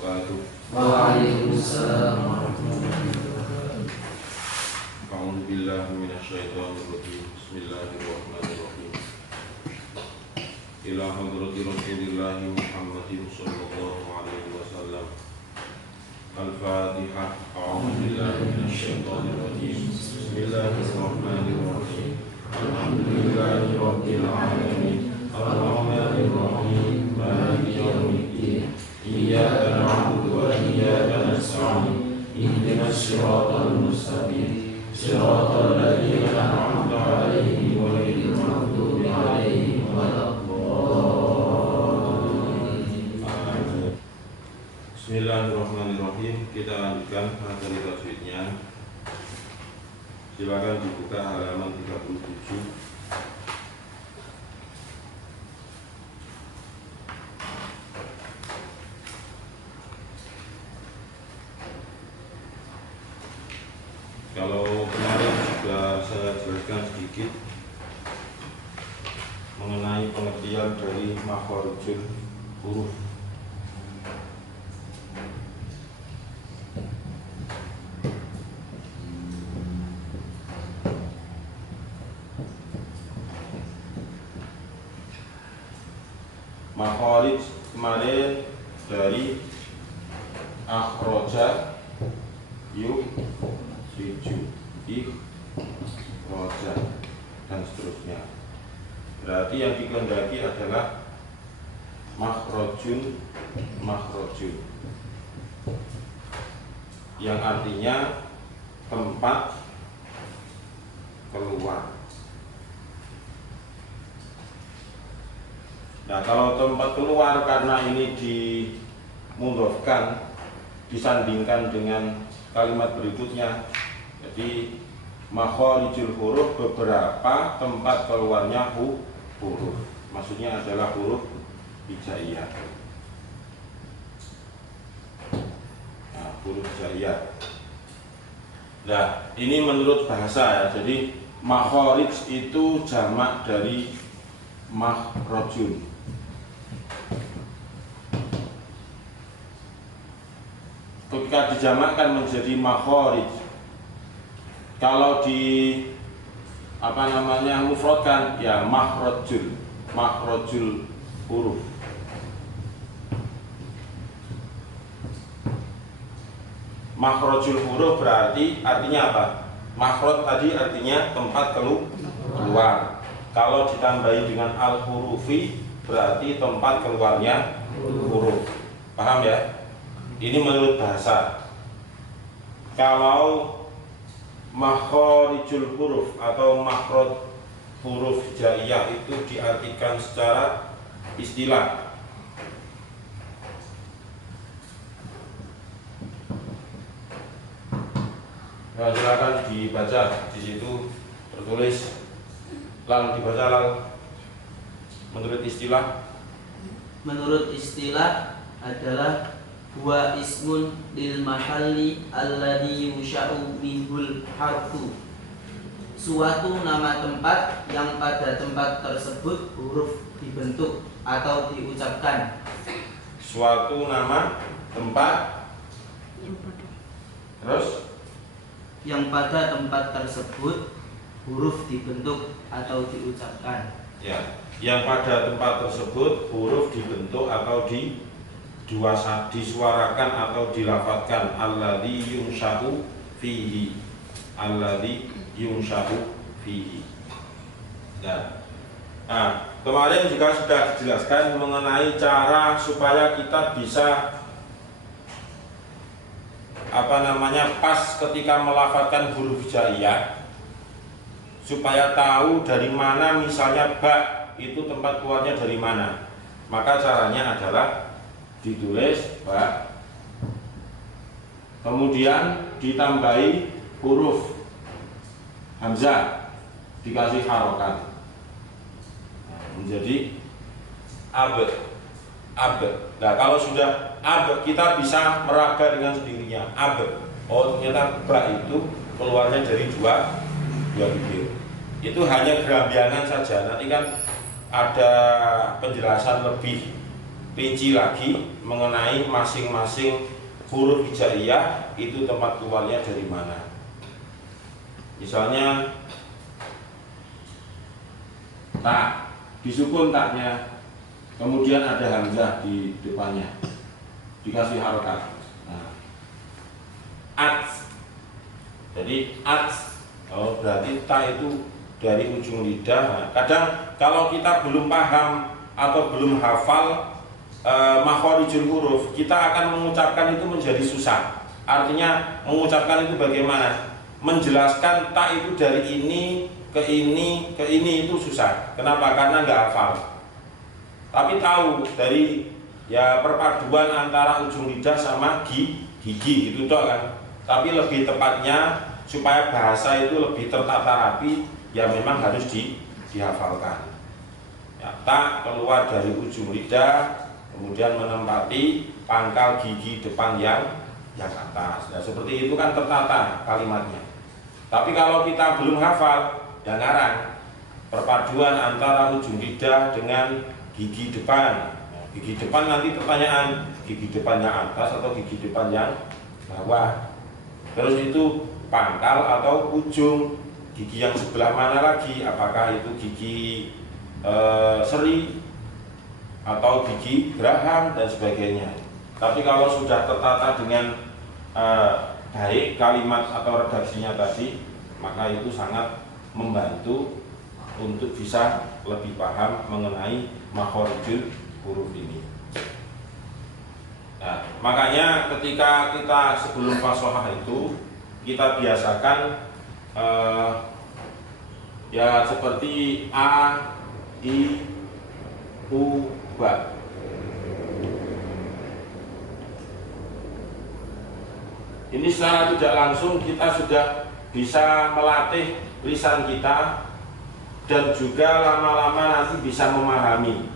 wabarakatuh. Waalaikumsalam warahmatullahi wabarakatuh. A'udzu billahi minasyaitonir rajim. Bismillahirrahmanirrahim. Ila hadrati Rasulillah Muhammadin sallallahu alaihi wasallam. Al-Fatihah. A'udzu billahi minasyaitonir rajim. Bismillahirrahmanirrahim. Alhamdulillahi rabbil alamin. Ar-Rahmanir Rahim. Maliki yaumiddin. Iyyaka na'budu wa iyyaka nasta'in. Ihdinas siratal mustaqim. Siratal ladzina an'amta 'alaihim ghairil maghdubi 'alaihim waladdallin. Bismillahirrahmanirrahim. Kita lanjutkan materi tajwidnya. Silakan dibuka halaman 37. Kalau kemarin sudah saya jelaskan sedikit mengenai pengertian dari makharijul huruf. Makharij kemarin dari akhraja, yukhriju, ikhraja, dan seterusnya. Berarti yang dikehendaki adalah makhrajun, yang artinya tempat keluar. Nah, kalau tempat keluar karena ini dimudhofkan, disandingkan dengan kalimat berikutnya. Jadi makharijul huruf, beberapa tempat keluarnya huruf. Maksudnya adalah huruf hijaiyah. Nah, huruf hijaiyah. Nah, ini menurut bahasa ya. Jadi makharij itu jamak dari makhrajun. Ketika dijamakkan menjadi makharij. Kalau di mufradkan ya makhrajul huruf. Makhrajul huruf berarti artinya apa? Makhraj tadi artinya tempat keluar. Kalau ditambahi dengan al-hurufi berarti tempat keluarnya huruf. Paham ya? Ini menurut bahasa. Kalau makharijul huruf atau makhraj huruf hijaiyah itu diartikan secara istilah. Nah, silakan dibaca, di situ tertulis. Lalu dibaca lalu. Menurut istilah. Menurut istilah adalah huwa ismun lil mahalli alladhi yusha'u minhul harfu. Suatu nama tempat yang pada tempat tersebut huruf dibentuk atau diucapkan. Suatu nama tempat terus yang pada tempat tersebut huruf dibentuk atau diucapkan. Ya, yang pada tempat tersebut huruf dibentuk atau disuarakan atau dilafadzkan. Alladzi yunsha'u fihi. Alladzi yunsha'u fihi. Nah, kemarin juga sudah dijelaskan mengenai cara supaya kita bisa pas ketika melafadzkan huruf hijaiyah, supaya tahu dari mana misalnya ba itu tempat keluarnya dari mana. Maka caranya adalah ditulis ba, kemudian ditambahi huruf hamzah, dikasih harokat, menjadi ab. Nah, kalau sudah ab, kita bisa meraga dengan sendirinya ab. Oh, ternyata ba itu keluarnya dari dua bibir. Itu hanya gerambianan saja. Nanti kan ada penjelasan lebih rinci lagi mengenai masing-masing huruf hijaiyah itu tempat keluarnya dari mana. Misalnya ta, disukun taknya, kemudian ada hamzah di depannya, dikasih harokat. Nah, ats, jadi ats, oh berarti ta itu dari ujung lidah. Nah, kadang kalau kita belum paham atau belum hafal makhorijul huruf, kita akan mengucapkan itu menjadi susah. Artinya mengucapkan itu bagaimana? Menjelaskan tak itu dari ini ke ini ke ini itu susah. Kenapa? Karena nggak hafal. Tapi tahu dari ya perpaduan antara ujung lidah sama gigi gitu toh kan. Tapi lebih tepatnya supaya bahasa itu lebih tertata rapi, ya memang harus dihafalkan. Ya, tak keluar dari ujung lidah, kemudian menempati pangkal gigi depan yang atas. Nah, seperti itu kan tertata kalimatnya. Tapi kalau kita belum hafal, ya ngarang. Perpaduan antara ujung lidah dengan gigi depan. Nah, gigi depan nanti pertanyaan, gigi depannya atas atau gigi depan yang bawah. Terus itu pangkal atau ujung, gigi yang sebelah mana lagi? Apakah itu gigi seri atau gigi geraham dan sebagainya. Tapi kalau sudah tertata dengan baik kalimat atau redaksinya tadi, maka itu sangat membantu untuk bisa lebih paham mengenai makhorijul huruf ini. Nah, makanya ketika kita sebelum fasohah itu kita biasakan ya seperti a, i, u, ba. Ini secara tidak langsung kita sudah bisa melatih lisan kita dan juga lama-lama nanti bisa memahami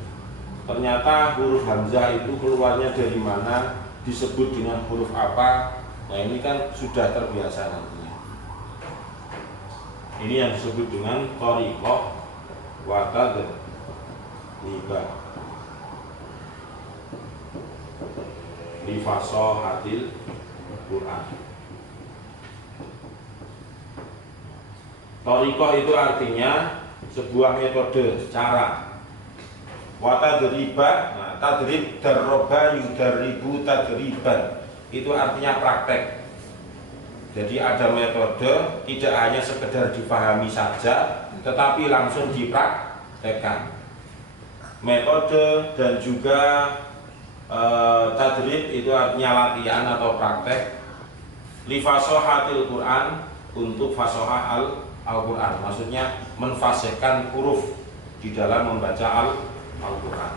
ternyata huruf hamzah itu keluarnya dari mana, disebut dengan huruf apa. Nah ini kan sudah terbiasa nantinya. Ini yang disebut dengan thariqah wa tadribah li fasahatil Quran. Thariqah itu artinya sebuah metode, cara. Wa tadribah, nah tadrib darroba yudaribu tadriban, itu artinya praktek. Jadi ada metode, tidak hanya sekedar dipahami saja, tetapi langsung dipraktekkan. Metode dan juga tadrib itu artinya latihan atau praktek. Li fasohatil Quran, untuk fasohah Al-Quran, maksudnya menfasihkan huruf di dalam membaca Al-Quran.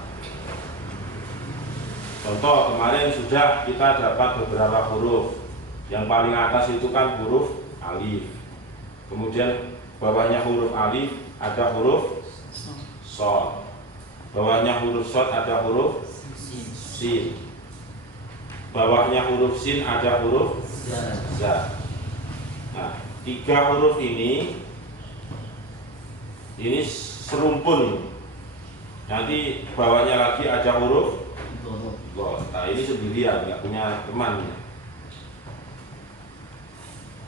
Contoh kemarin sudah kita dapat beberapa huruf. Yang paling atas itu kan huruf alif. Kemudian bawahnya huruf alif ada huruf shad. Bawahnya huruf shad ada huruf sin. Bawahnya huruf sin ada huruf za. Nah, tiga huruf ini serumpun. Nanti bawahnya lagi ada huruf dha. Nah, ini sendirian, nggak punya teman.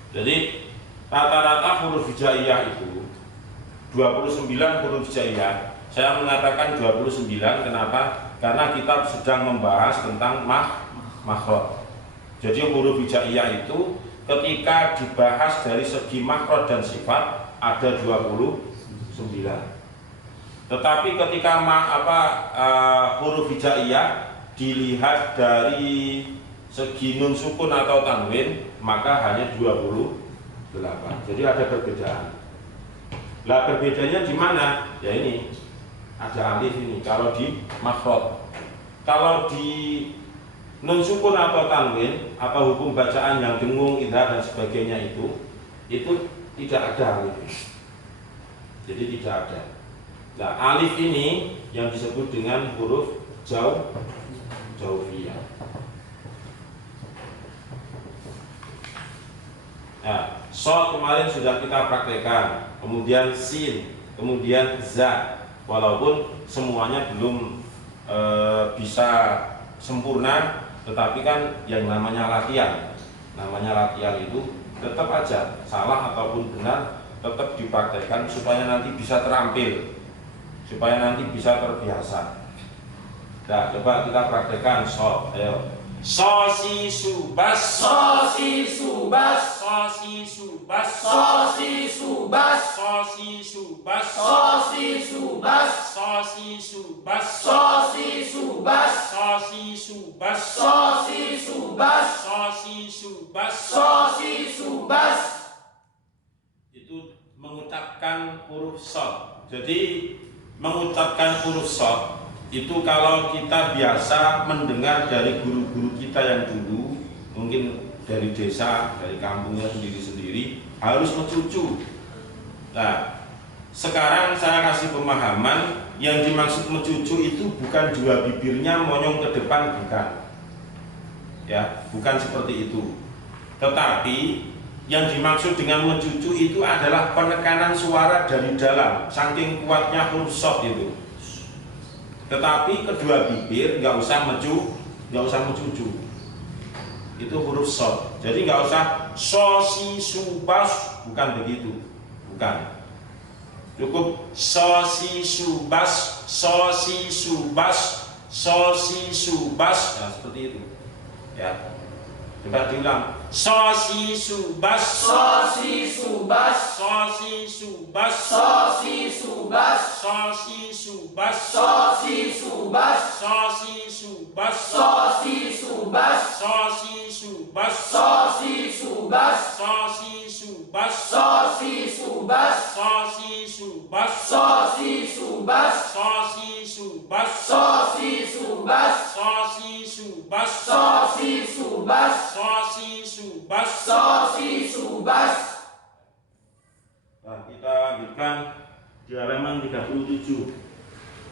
Jadi rata-rata huruf hijaiyah itu 29 huruf hijaiyah. Saya mengatakan 29 kenapa? Karena kita sedang membahas tentang makhraj. Jadi huruf hijaiyah itu ketika dibahas dari segi makhraj dan sifat ada 29. Tetapi ketika huruf hijaiyah dilihat dari segi nun sukun atau tanwin, maka hanya 28. Jadi ada perbedaan. Lah perbedaannya di mana? Ya ini ada alif ini kalau di makhraj. Kalau di nun sukun atau tanwin, apa hukum bacaan yang dengung, idhar dan sebagainya itu tidak ada alif. Jadi tidak ada. Nah, alif ini yang disebut dengan huruf jaufiyah. Nah, shad kemarin sudah kita praktekkan, kemudian sin, kemudian za. Walaupun semuanya belum bisa sempurna, tetapi kan yang namanya latihan itu tetap aja salah ataupun benar tetap dipraktekkan supaya nanti bisa terampil, supaya nanti bisa terbiasa. Nah, coba kita praktekkan. Ayo. So si su bas, So si su bas, so si su bas, so si su bas, so si su bas, so si su bas, so si su bas, so si su bas, so si su bas, so si su bas, so si su bas. so si su bas. Itu mengucapkan huruf shad. Jadi mengucapkan huruf shad itu kalau kita biasa mendengar dari guru-guru kita yang dulu, mungkin dari desa, dari kampungnya sendiri-sendiri, harus mencucu. Nah, sekarang saya kasih pemahaman, yang dimaksud mencucu itu bukan dua bibirnya monyong ke depan, bukan. Ya, bukan seperti itu. Tetapi yang dimaksud dengan mencucu itu adalah penekanan suara dari dalam, saking kuatnya huruf shad itu. Tetapi kedua bibir nggak usah mencucu. Itu huruf shad. Jadi nggak usah so si su bas, bukan begitu, bukan. Cukup so si su bas, so si su bas, so si su bas. Nah, seperti itu. Ya. Coba diulang. So si su bas, So si su bas, so si su bas, so si su bas, so si su bas, so si su bas, so si su bas, so si su bas, so si su bas, so si su bas, so si su bas, so si su bas, so si su bas, so si su bas, so si su bas, so si su bas, so si su bas, so si su bas, so si su bas. so si su bas. Nah, kita lanjutkan di halaman 37.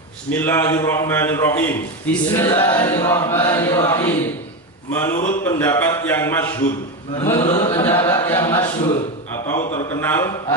Bismillahirrahmanirrahim. Bismillahirrahmanirrahim. Menurut pendapat yang masyhur Menurut pendapat yang masyhur atau terkenal,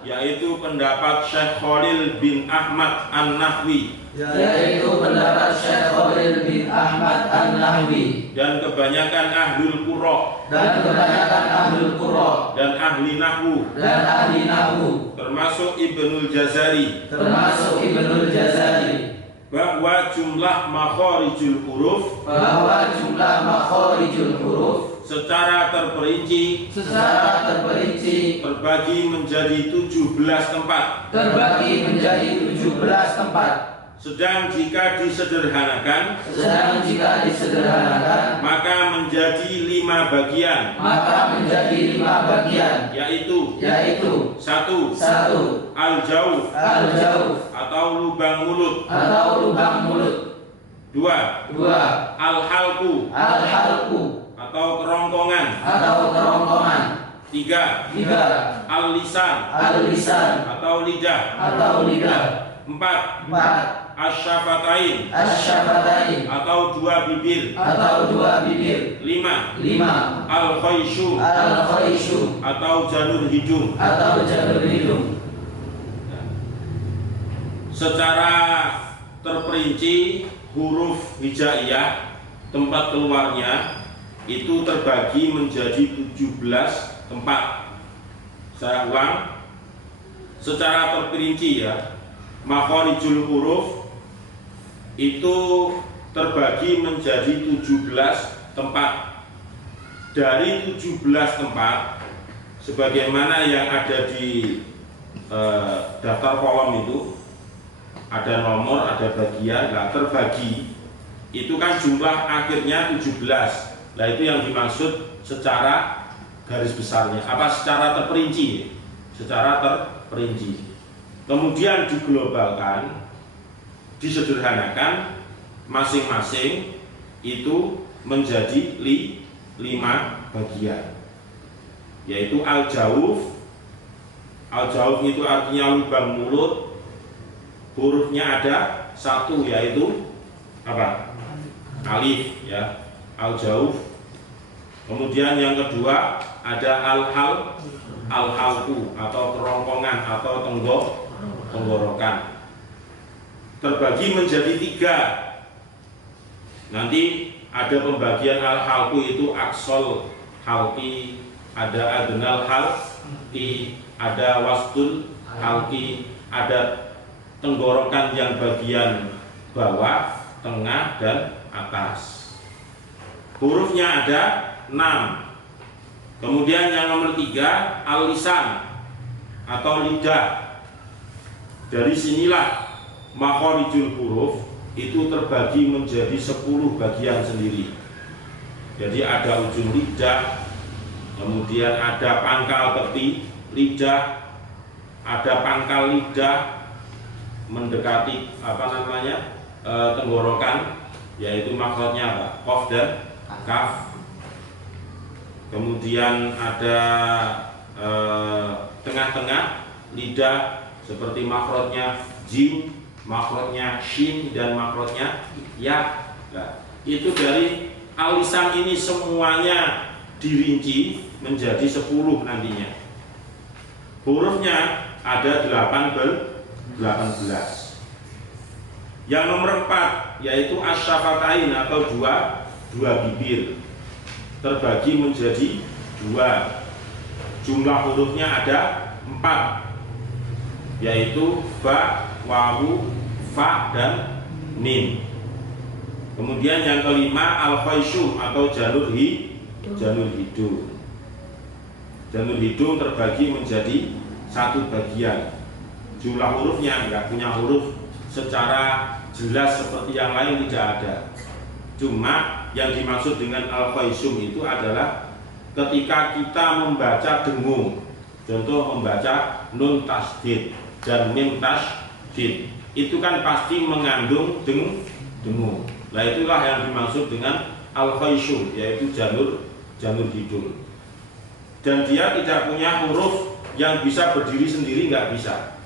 yaitu pendapat Syekh Khalil bin Ahmad An-Nahwi yaitu pendapat Syekh Khalil bin Ahmad An-Nahwi dan kebanyakan ahlul qurra dan kebanyakan ahlul qurra dan ahli nahwu, dan ahli nahwu termasuk Ibnul Jazari, termasuk Ibnul Jazari, bahwa jumlah makharijul huruf bahwa jumlah makharijul huruf secara terperinci terbagi menjadi 17 tempat. terbagi menjadi 17 tempat. Sedang jika disederhanakan maka menjadi 5 bagian, yaitu 1. Al-jawf atau lubang mulut. 2. Al-halqu atau kerongkongan. 3. Al-lisan atau lidah. 4. Asyafatain atau 2 bibir. 5. Al-khayshu atau jalur hidung. Secara terperinci huruf hijaiyah tempat keluarnya itu terbagi menjadi 17 tempat. Saya ulang, secara terperinci ya, makharijul huruf itu terbagi menjadi 17 tempat. Dari 17 tempat, sebagaimana yang ada di daftar kolom itu, ada nomor, ada bagian, nah terbagi itu kan jumlah akhirnya 17. Nah itu yang dimaksud secara garis besarnya, apa secara terperinci? Secara terperinci. Kemudian diglobalkan, disederhanakan, masing-masing itu menjadi 5 bagian, yaitu al-jawf. Al-jawf itu artinya lubang mulut, hurufnya ada 1, yaitu apa? Alif ya, al-jawf. Kemudian yang kedua ada al-halqu atau kerongkongan atau tenggorokan. terbagi menjadi 3. Nanti ada pembagian al-halqu itu aksol halqi, ada adnal halqi, ada wastul halqi, ada tenggorokan yang bagian bawah, tengah, dan atas. Hurufnya ada 6. Kemudian yang nomor 3 al-lisan atau lidah. Dari sinilah makhorijul huruf itu terbagi menjadi 10 bagian sendiri. Jadi ada ujung lidah, kemudian ada pangkal peti lidah, ada pangkal lidah mendekati tenggorokan, yaitu makrotnya apa? Qaf dan kaf. Kemudian ada tengah-tengah lidah seperti makrotnya jim, makrotnya shin, dan makrotnya ya. Nah, itu dari al-lisan ini semuanya dirinci menjadi 10 nantinya. Hurufnya ada 18. Yang nomor 4 yaitu asyafatain atau dua bibir, terbagi menjadi 2. Jumlah hurufnya ada 4, yaitu ba, wawu, fa, dan mim. Kemudian yang kelima al-khayshum atau jalur hidung. Jalur hidung terbagi menjadi 1 bagian. Jumlah hurufnya enggak punya huruf secara jelas seperti yang lain, tidak ada. Cuma yang dimaksud dengan al-khayshum itu adalah ketika kita membaca dengung. Contoh membaca nun tasdid dan mim tasdid, itu kan pasti mengandung dengung. Nah, itulah yang dimaksud dengan al-khayshum, yaitu jalur hidung. Dan dia tidak punya huruf yang bisa berdiri sendiri, nggak bisa.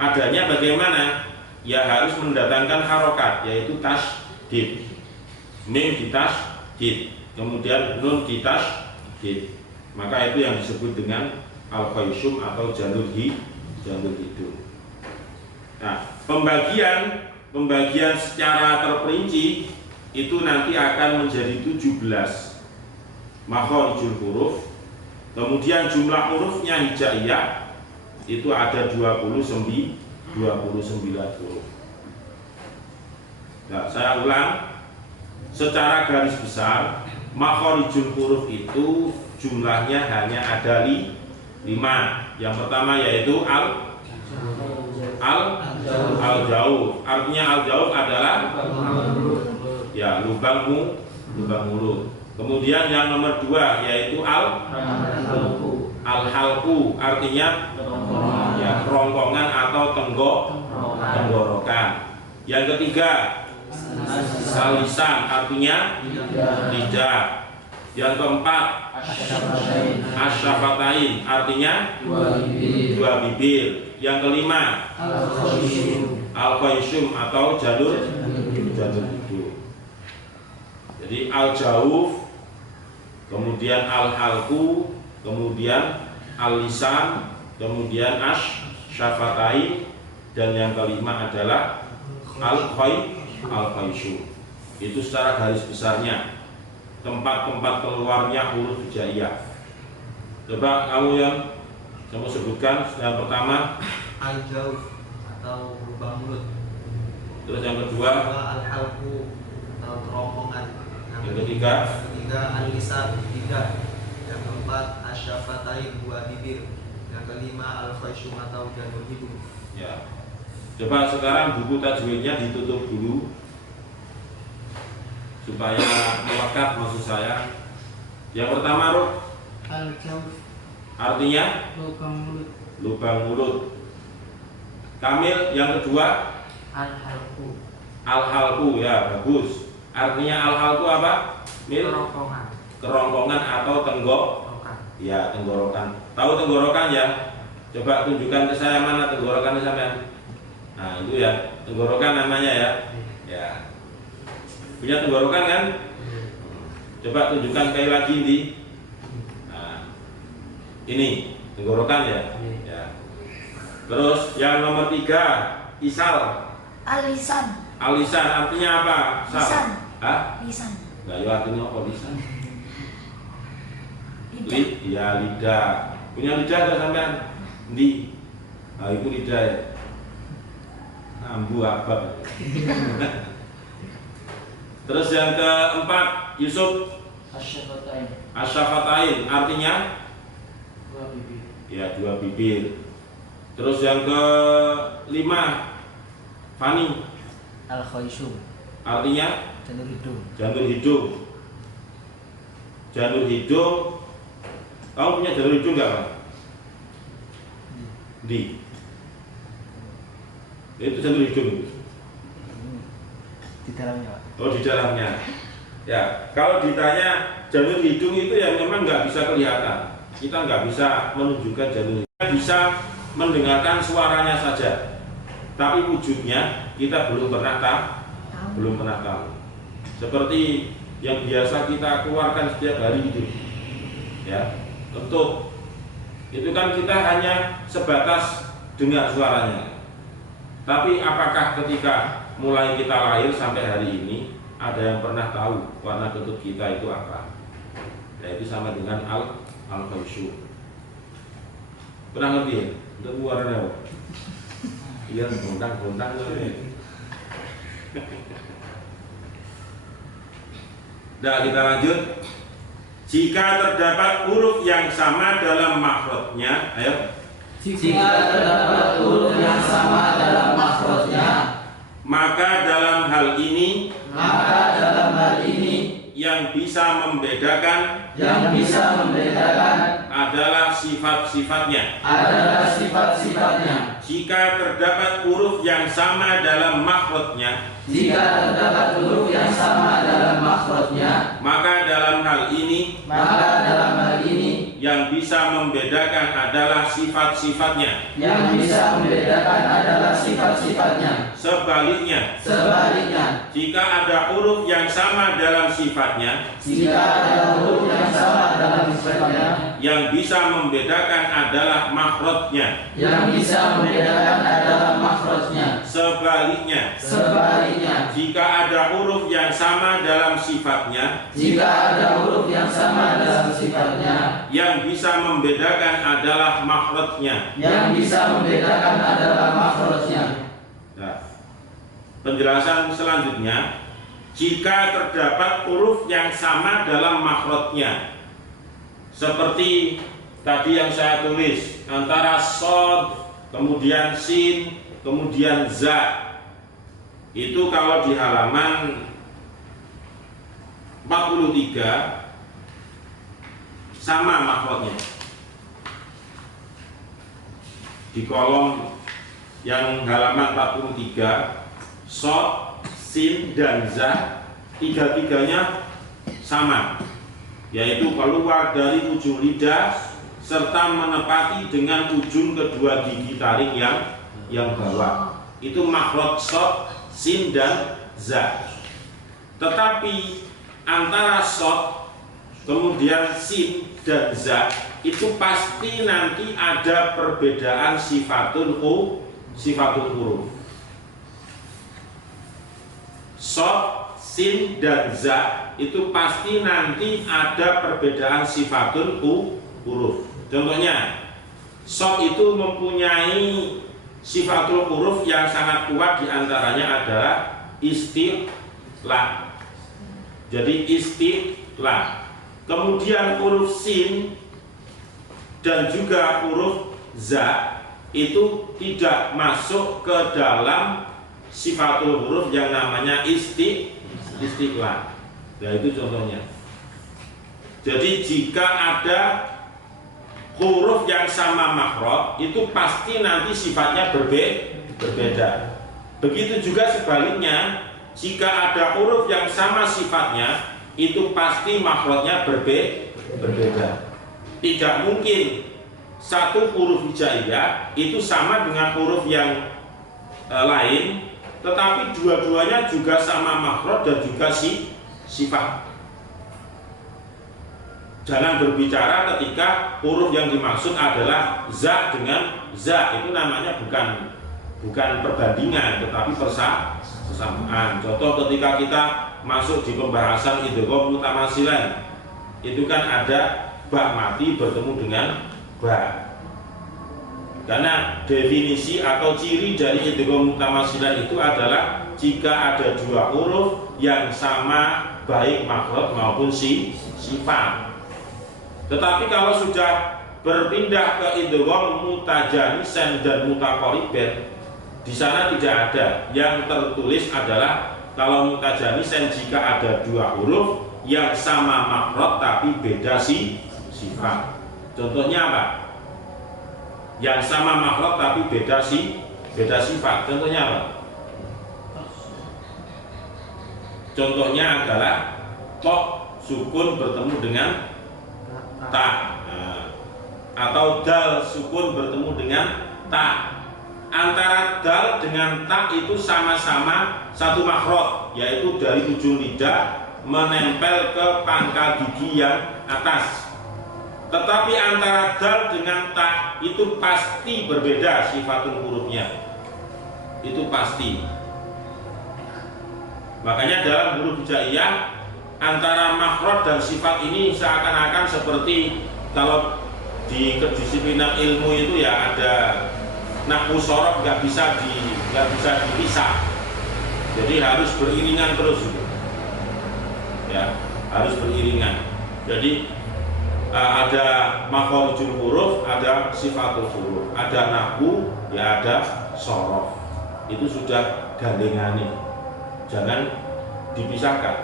Adanya bagaimana? Ya harus mendatangkan harokat, yaitu tasdid. Mim ditasdid, kemudian nun ditasdid. Maka itu yang disebut dengan al-khayshum atau jalur hidung. Nah, pembagian secara terperinci itu nanti akan menjadi 17 makhorijul huruf. Kemudian jumlah hurufnya hijaiyah itu ada 29 huruf. Nah, saya ulang secara garis besar, makhorijul huruf itu jumlahnya hanya ada 5. Yang pertama yaitu al-jauh. Artinya al-jauh adalah ya lubang mulut. Kemudian yang nomor 2 yaitu al-halqu, artinya ya kerongkongan atau tenggorokan. Yang ketiga al-lisan, artinya lidah. Yang keempat asyafatain, artinya 2 bibir. Yang kelima al-khayshum atau jalur hidung. Jadi al-jauh, kemudian al-halqu, kemudian al-lisan, kemudian asyafatain, dan yang kelima adalah al-khayshum. Itu secara garis besarnya tempat-tempat keluarnya huruf hijaiyah. Coba kamu yang kamu sebutkan. Yang pertama al-jauh atau lubang mulut. Terus yang kedua al-halqu atau kerongkongan. Yang ketiga al-lisan, lidah. Yang keempat asyafatain, 2 bibir. Yang kelima al-khayshum atau jalur hidung. Ya. Coba sekarang buku tajwidnya ditutup dulu supaya melekat maksud saya. Yang pertama Ruh, al-jauh, artinya lubang mulut. Kamil, yang kedua al-halqu, ya bagus. Artinya al-halqu apa? Mil? Kerongkongan atau tenggorokan. Ya, tenggorokan. Tahu tenggorokan ya? Coba tunjukkan ke saya mana tenggorokan sampean. Nah, itu ya, tenggorokan namanya ya. Ya. Punya tenggorokan kan? Coba tunjukkan sekali lagi di. Nah, ini tenggorokan ya. Ya. Terus yang nomor 3 isal. Alisan. Alisan artinya apa? Lisan. Hah? Lisan. Lah yo artinya apa lisan? Lidah. Ya lidah. Punya lidah enggak sampean? Ndi? Nah, itu lidah ya. Ambu apa? Terus yang keempat, Yusuf. Asyafatain. Asyafatain artinya Dua bibir. ya dua bibir. Terus yang kelima, Fani Al-Khayshum. artinya Janur hidung. janur hidung. Janur hidung. Kamu punya janur hidung nggak, Pak? Di. Itu janur hidung. Di dalamnya, Pak. Oh, di dalamnya. Ya, kalau ditanya janur hidung itu yang memang nggak bisa kelihatan. Kita nggak bisa menunjukkan janur hidung. Kita bisa mendengarkan suaranya saja. Tapi wujudnya kita belum pernah tahu. Seperti yang biasa kita keluarkan setiap hari itu. Ya, tentu itu kan kita hanya sebatas dengar suaranya. Tapi apakah ketika mulai kita lahir sampai hari ini ada yang pernah tahu warna kentut kita itu apa? Ya, itu sama dengan al-khayshum. Pernah ngerti ya? Untuk warna apa? Iya, bontang-bontang loh. Nah, kita lanjut. Jika terdapat huruf yang sama dalam makhrajnya, ayo. Jika terdapat huruf yang sama dalam makhrajnya, Maka dalam hal ini yang bisa membedakan adalah sifat-sifatnya. Jika terdapat huruf yang sama dalam makhrajnya, maka dalam hal ini yang bisa membedakan adalah sifat-sifatnya. Sebaliknya, jika ada huruf yang sama dalam sifatnya, yang bisa membedakan adalah makhrajnya. Sebaliknya, jika ada huruf yang sama dalam sifatnya, yang bisa membedakan adalah makhrajnya. Nah, penjelasan selanjutnya, jika terdapat huruf yang sama dalam makhrajnya, seperti tadi yang saya tulis antara shad, kemudian sin, kemudian za, itu kalau di halaman 43 sama makhrajnya. Di kolom yang halaman 43, shad, sin, dan za, tiga-tiganya sama, yaitu keluar dari ujung lidah serta menepati dengan ujung kedua gigi taring yang bawah. Itu makhraj shad, sin, dan za. Tetapi antara shad, kemudian sin, dan za itu pasti nanti ada perbedaan sifatul huruf. Shad, sin, dan za itu pasti nanti ada perbedaan sifatul huruf. Contohnya, shad itu mempunyai sifatul huruf yang sangat kuat, diantaranya adalah istilah. Jadi istilah. Kemudian huruf sin dan juga huruf za itu tidak masuk ke dalam sifatul huruf yang namanya istilah. Nah, itu contohnya. Jadi jika ada huruf yang sama makhraj, itu pasti nanti sifatnya berbeda. Begitu juga sebaliknya, jika ada huruf yang sama sifatnya, itu pasti makhrajnya berbeda. Tidak mungkin satu huruf hijaiyah itu sama dengan huruf yang lain, tetapi dua-duanya juga sama makhraj dan juga sifat. Jangan berbicara ketika huruf yang dimaksud adalah za dengan za, itu namanya bukan bukan perbandingan tetapi persamaan. Contoh ketika kita masuk di pembahasan idgham mutamasilan, itu kan ada ba mati bertemu dengan ba. Karena definisi atau ciri dari idgham mutamasilan itu adalah jika ada dua huruf yang sama baik makhraj maupun sifat. Tetapi kalau sudah berpindah ke idgham mutajanisan dan mutaqariban, di sana tidak ada. Yang tertulis adalah kalau mutajanisan jika ada dua huruf yang sama makhraj tapi beda sifat. Contohnya apa? Yang sama makhraj tapi beda sifat. Contohnya apa? Contohnya adalah tok sukun bertemu dengan ta, atau dal sukun bertemu dengan ta. Antara dal dengan ta itu sama-sama satu makhraj, yaitu dari ujung lidah menempel ke pangkal gigi yang atas. Tetapi antara dal dengan ta itu pasti berbeda sifatul hurufnya. Itu pasti. Makanya dalam huruf hijaiyah antara makhraj dan sifat ini seakan-akan seperti kalau di kedisiplinan ilmu itu ya ada nahwu shorof, nggak bisa dipisah. Jadi harus beriringan terus gitu. Ya, harus beriringan. Jadi ada makhorijul huruf, ada sifatul huruf, ada nahwu, ya ada shorof. Itu sudah gandengane, jangan dipisahkan.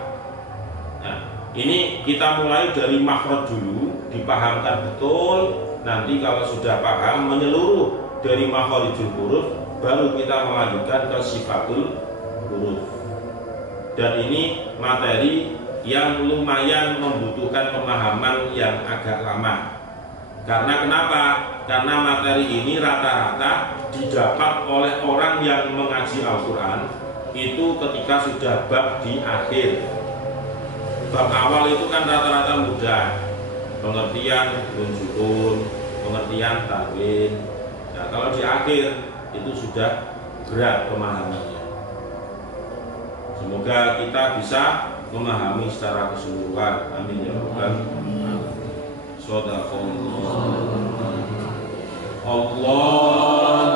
Nah, ini kita mulai dari makhraj dulu, dipahamkan betul. Nanti kalau sudah paham menyeluruh dari makhorijul huruf, baru kita melanjutkan ke sifatul huruf. Dan ini materi yang lumayan membutuhkan pemahaman yang agak lama. Karena kenapa? Karena materi ini rata-rata didapat oleh orang yang mengaji Al-Quran itu ketika sudah bab di akhir. Bab awal itu kan rata-rata mudah, pengertian nun, pengertian tanwin. Nah, kalau di akhir itu sudah berat pemahamannya. Semoga kita bisa memahami secara keseluruhan. Amin ya rabbal alamin. Shadaqallah. Allah